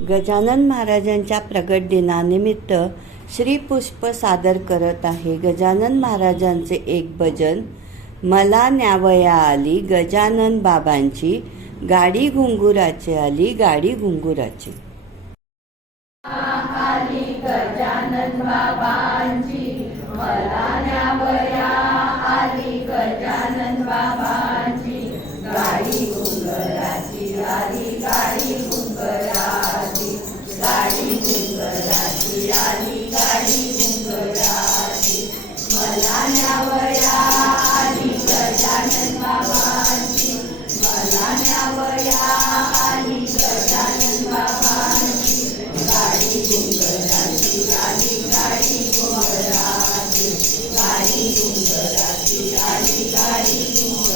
गजानन महाराजांच्या प्रगट दिनानिमित्त श्रीपुष्प सादर करत आहे. गजानन महाराजांचे एक भजन मला न्यावया आली गजानन बाबांची गाडी घुंगुराची आली गाडी घुंगुराची. गाडी